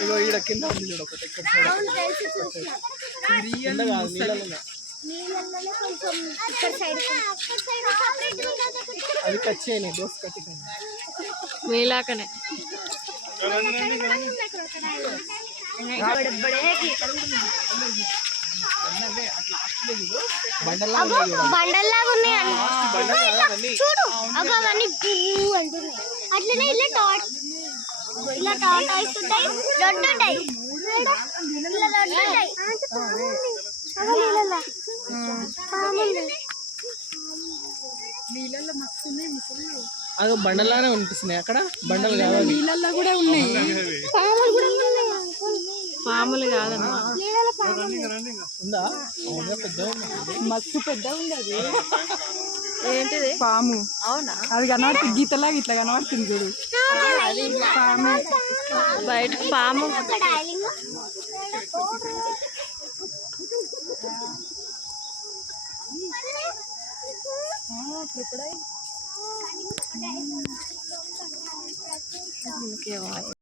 ఇగో ఈడ కింద ఉంది చూడు ఒకటి ఇక్కడ అది కట్ చేయలే దోస్ కట్టి మీలాకనే బండల్లాగా ఉన్నాయి చూడు అగో అవన్నీ అంటున్నాయి అట్లనే ఇలా టాట్ అవుతుంటాయి దొడ్డు ఉంటాయి ఇలా దొడ్డు ఉంటాయి నీళ్ళల్లో మస్తు ఉన్నాయి ముసలు అదో బండలానే అనిపిస్తున్నాయి అక్కడ బండలు కావాలి నీళ్ళల్లో కూడా ఉన్నాయి పాములు కూడా పాములు కాదమ్మా ఉందా పెద్ద మస్తు పెద్ద ఉంది అది ఏంటిది పాము అవునా అది కనబడుతుంది గీతలాగా ఇట్లా కనబడుతుంది చూడు పాము బయట పాము ఇంకేమో